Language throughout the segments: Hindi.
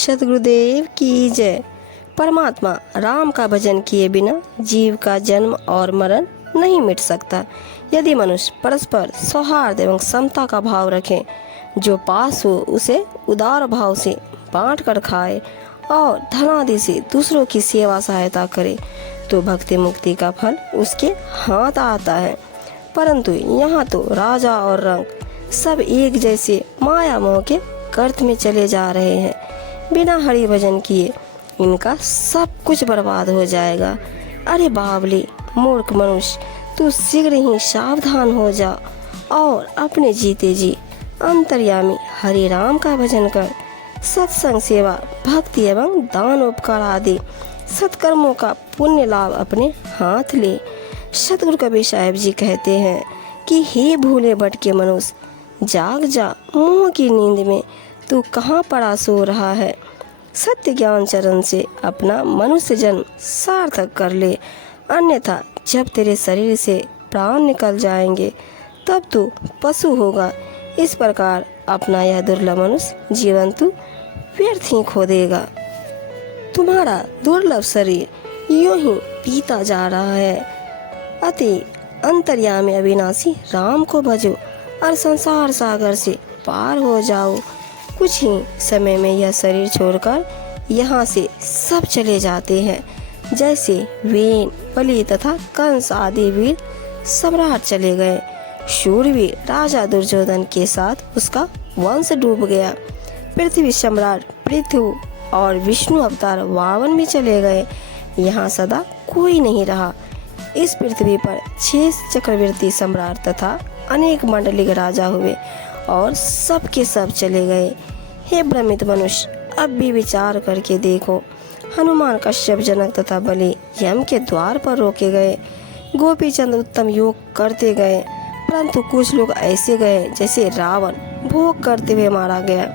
सद्गुरुदेव की जय। परमात्मा राम का भजन किए बिना जीव का जन्म और मरण नहीं मिट सकता। यदि मनुष्य परस्पर सौहार्द एवं समता का भाव रखे, जो पास हो उसे उदार भाव से बांट कर खाए और धनादि से दूसरों की सेवा सहायता करे, तो भक्ति मुक्ति का फल उसके हाथ आता है। परंतु यहाँ तो राजा और रंग सब एक जैसे माया मोह के गर्त में चले जा रहे हैं। बिना हरि भजन किए इनका सब कुछ बर्बाद हो जाएगा। अरे बावली मूर्ख मनुष्य, तू शीघ्र ही सावधान हो जा और अपने जीते जी अंतर्यामी हरि राम का भजन कर। सत्संग, सेवा, भक्ति एवं दान उपकार आदि सत्कर्मों का पुण्य लाभ अपने हाथ ले। सतगुरु कबीर साहब जी कहते हैं कि हे भूले भटके मनुष्य, जाग जा, मोह की नींद में तू कहाँ पड़ा सो रहा है। सत्य ज्ञान चरण से अपना मनुष्य जन्म सार्थक कर ले, अन्यथा जब तेरे शरीर से प्राण निकल जाएंगे तब तू पशु होगा। इस प्रकार अपना यह दुर्लभ मनुष्य जीवन तू व्यर्थ ही खो देगा। तुम्हारा दुर्लभ शरीर यूं ही पीता जा रहा है। अति अंतर्यामी अविनाशी राम को भजो और संसार सागर से पार हो जाओ। कुछ ही समय में यह शरीर छोड़कर यहाँ से सब चले जाते हैं, जैसे वेन, बलि तथा कंस आदि वीर सम्राट चले गए। शूरवीर राजा दुर्योधन के साथ उसका वंश डूब गया। पृथ्वी सम्राट पृथु और विष्णु अवतार वामन भी चले गए। यहाँ सदा कोई नहीं रहा। इस पृथ्वी पर 6 चक्रवर्ती सम्राट तथा अनेक मंडलिक राजा हुए और सब के सब चले गए। हे भ्रमित मनुष्य, अब भी विचार करके देखो। हनुमान कश्यप, जनक तथा बलि यम के द्वार पर रोके गए। गोपी चंद उत्तम योग करते गए, परंतु कुछ लोग ऐसे गए जैसे रावण भोग करते हुए मारा गया।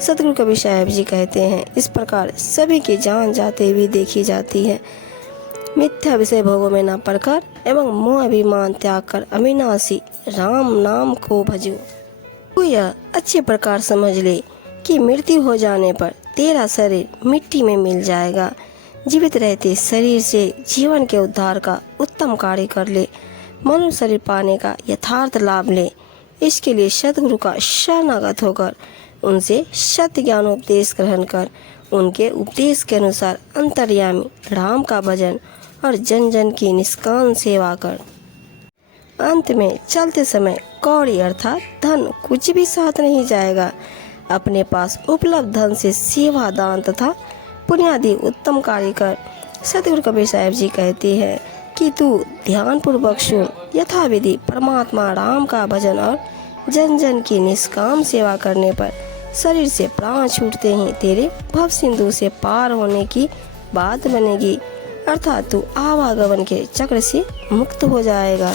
सतगुरु कबीर साहब जी कहते हैं, इस प्रकार सभी की जान जाते हुए देखी जाती है। मिथ्या विषय भोगों में न पड़कर एवं मोह अभिमान त्याग कर अविनाशी राम नाम को भजो। तू यह अच्छे प्रकार समझ ले कि मृत्यु हो जाने पर तेरा शरीर मिट्टी में मिल जाएगा। जीवित रहते शरीर से जीवन के उद्धार का उत्तम कार्य कर ले। मनुष्य शरीर पाने का यथार्थ लाभ ले। इसके लिए सद्गुरु का शरणागत होकर उनसे सत्य ज्ञान उपदेश ग्रहण कर उनके उपदेश के अनुसार अंतर्यामी राम का भजन और जन जन की निष्काम सेवा कर। अंत में चलते समय कौड़ी अर्थात धन कुछ भी साथ नहीं जाएगा। अपने पास उपलब्ध धन से सेवा, दान तथा पुण्यादि उत्तम कार्य कर। सतगुरु कबीर साहब जी कहते हैं कि तू ध्यान पूर्वक सुन। यथाविधि परमात्मा राम का भजन और जन जन की निष्काम सेवा करने पर शरीर से प्राण छूटते ही तेरे भव सिंधु से पार होने की बात बनेगी, अर्थात तू आवागमन के चक्र से मुक्त हो जाएगा।